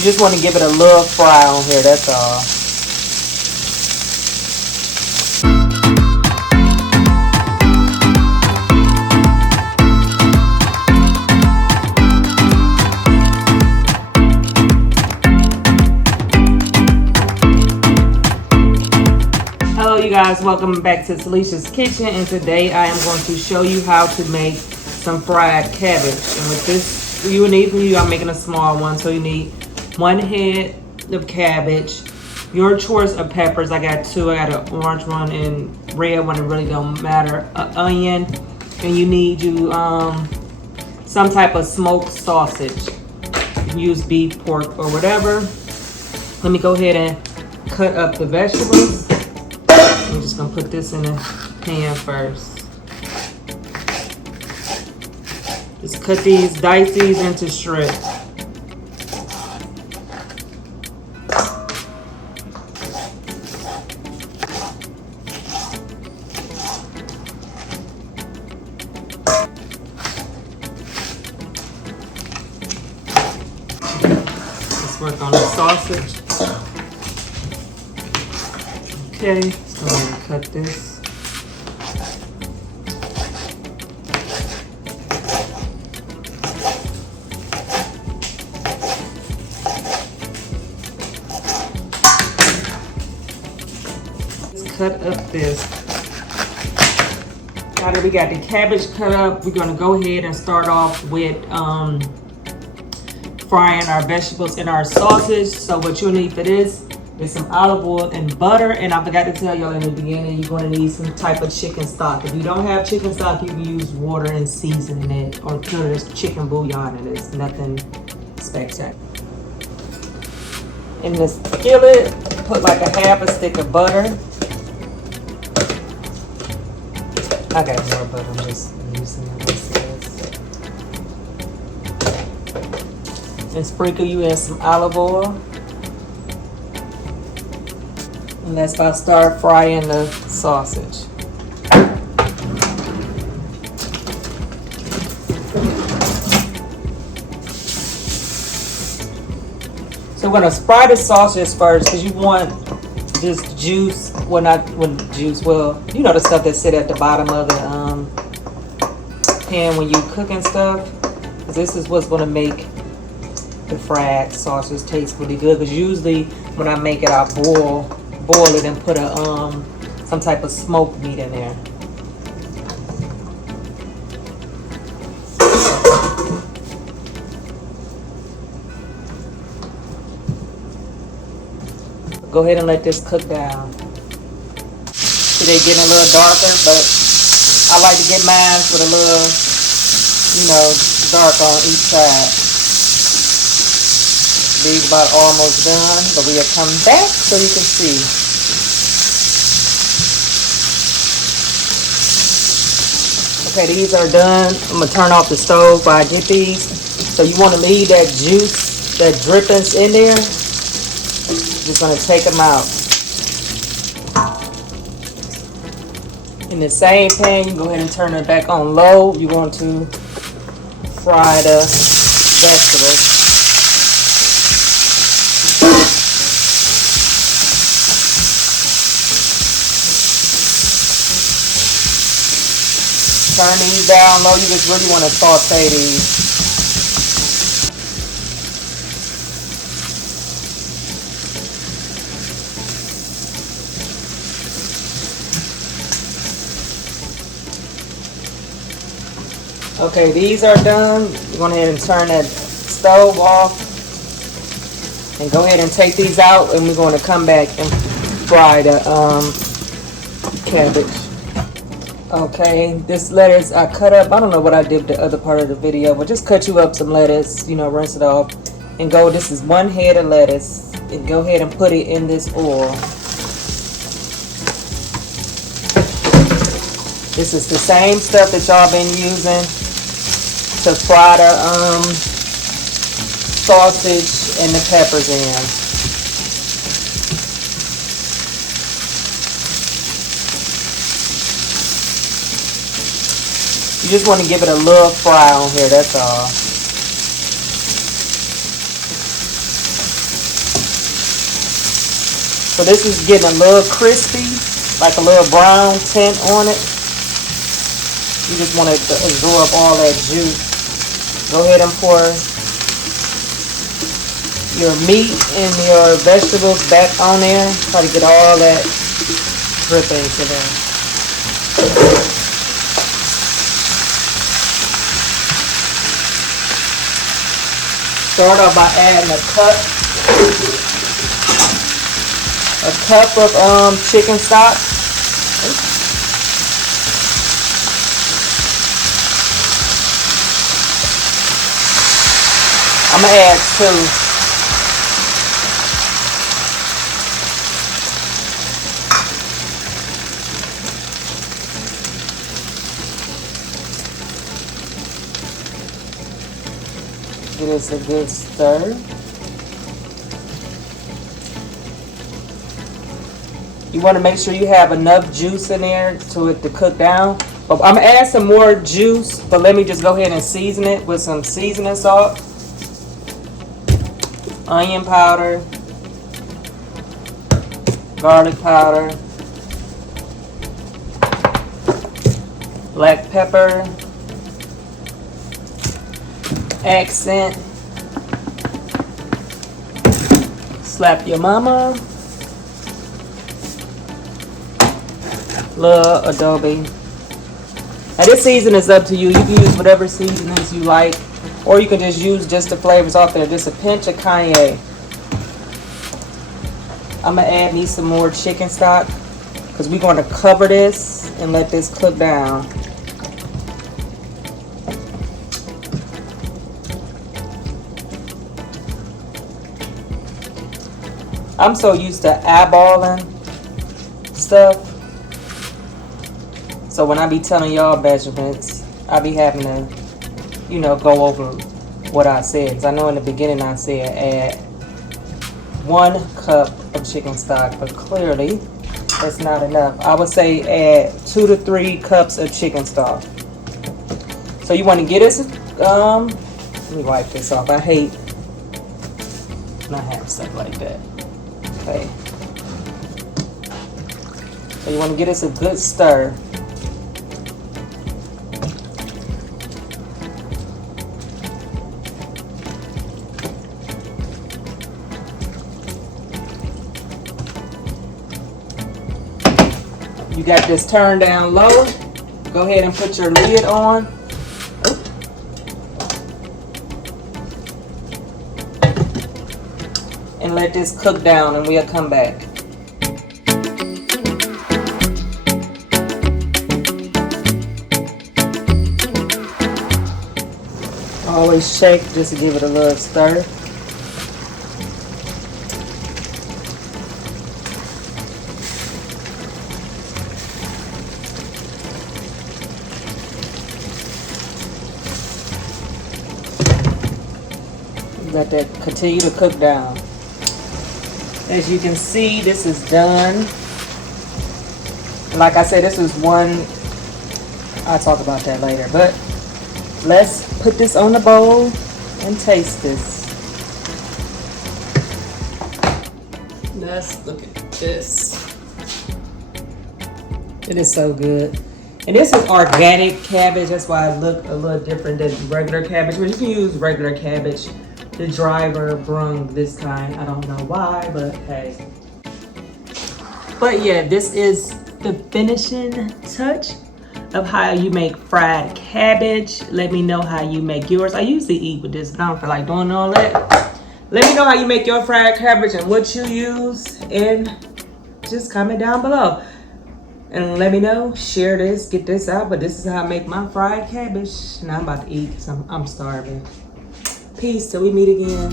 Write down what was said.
You just want to give it a little fry on here, that's all. Hello you guys, welcome back to Celicia's Kitchen, and today I am going to show you how to make some fried cabbage. And with this, you will need, I'm making a small one, so you need 1 head of cabbage, your choice of peppers. I got 2. I got an orange one and red one, it really don't matter. An onion, and you need some type of smoked sausage. You can use beef, pork, or whatever. Let me go ahead and cut up the vegetables. I'm just gonna put this in a pan first. Just dice these into strips. Let's work on the sausage. Okay. I'm going to cut this. Let's cut up this. Now that we got the cabbage cut up, we're going to go ahead and start off with frying our vegetables and our sausage. So what you'll need for this is some olive oil and butter, and I forgot to tell y'all in the beginning, you're going to need some type of chicken stock. If you don't have chicken stock, you can use water and season it, or put this chicken bouillon in it. It's nothing spectacular. In the skillet, put like a half a stick of butter. I got more butter, I'm just using it as. And sprinkle you in some olive oil. And let's start frying the sausage. So we're gonna fry the sausage first because you want this juice, well not juice, well you know the stuff that sit at the bottom of the pan when you cooking stuff. Because this is what's gonna make the fried sausage taste really good. Because usually when I make it, I boil it and put a some type of smoked meat in there. Go ahead and let this cook down. So they're getting a little darker, but I like to get mine with a little, dark on each side. These about almost done, but we'll come back so you can see. Okay, these are done. I'm gonna turn off the stove while I get these. So you want to leave that juice, that drippings in there. Just gonna take them out. In the same pan, you go ahead and turn it back on low. You want to fry the vegetables. Turn these down low. You just really want to saute these. Okay, these are done. You're going ahead and turn that stove off. And go ahead and take these out, and we're going to come back and fry the cabbage. Okay, this lettuce I cut up. I don't know what I did with the other part of the video, but just cut you up some lettuce, rinse it off. And this is 1 head of lettuce. And go ahead and put it in this oil. This is the same stuff that y'all been using to fry the sausage and the peppers in. You just want to give it a little fry on here, that's all. So this is getting a little crispy, like a little brown tint on it. You just want it to absorb all that juice. Go ahead and pour your meat and your vegetables back on there. Try to get all that drip into there. Start off by adding a cup of chicken stock. I'm gonna add 2. It is a good stir. You want to make sure you have enough juice in there to it to cook down. But I'm gonna add some more juice, but let me just go ahead and season it with some seasoning salt, onion powder, garlic powder, black pepper, accent, slap your mama, little adobe. Now this season is up to you. You can use whatever seasonings you like, or you can just use just the flavors off there. Just a pinch of cayenne. I'm gonna add me some more chicken stock because we're going to cover this and let this cook down. I'm so used to eyeballing stuff. So when I be telling y'all measurements, I be having to, go over what I said. Because I know in the beginning I said add 1 cup of chicken stock, but clearly that's not enough. I would say add 2 to 3 cups of chicken stock. So you want to get this, let me wipe this off. I hate not having stuff like that. Okay. So you want to get us a good stir. You got this turned down low. Go ahead and put your lid on. And let this cook down and we'll come back. Always shake just to give it a little stir. Let that continue to cook down. As you can see, this is done. Like I said, this is one, I'll talk about that later, but let's put this on the bowl and taste this. Let's look at this. It is so good. And this is organic cabbage, that's why it look a little different than regular cabbage, but you can use regular cabbage. The driver brung this kind. I don't know why, but hey. But yeah, this is the finishing touch of how you make fried cabbage. Let me know how you make yours. I usually eat with this, but I don't feel like doing all that. Let me know how you make your fried cabbage and what you use, and just comment down below. And let me know, share this, get this out, but this is how I make my fried cabbage. Now I'm about to eat because I'm starving. Peace till we meet again.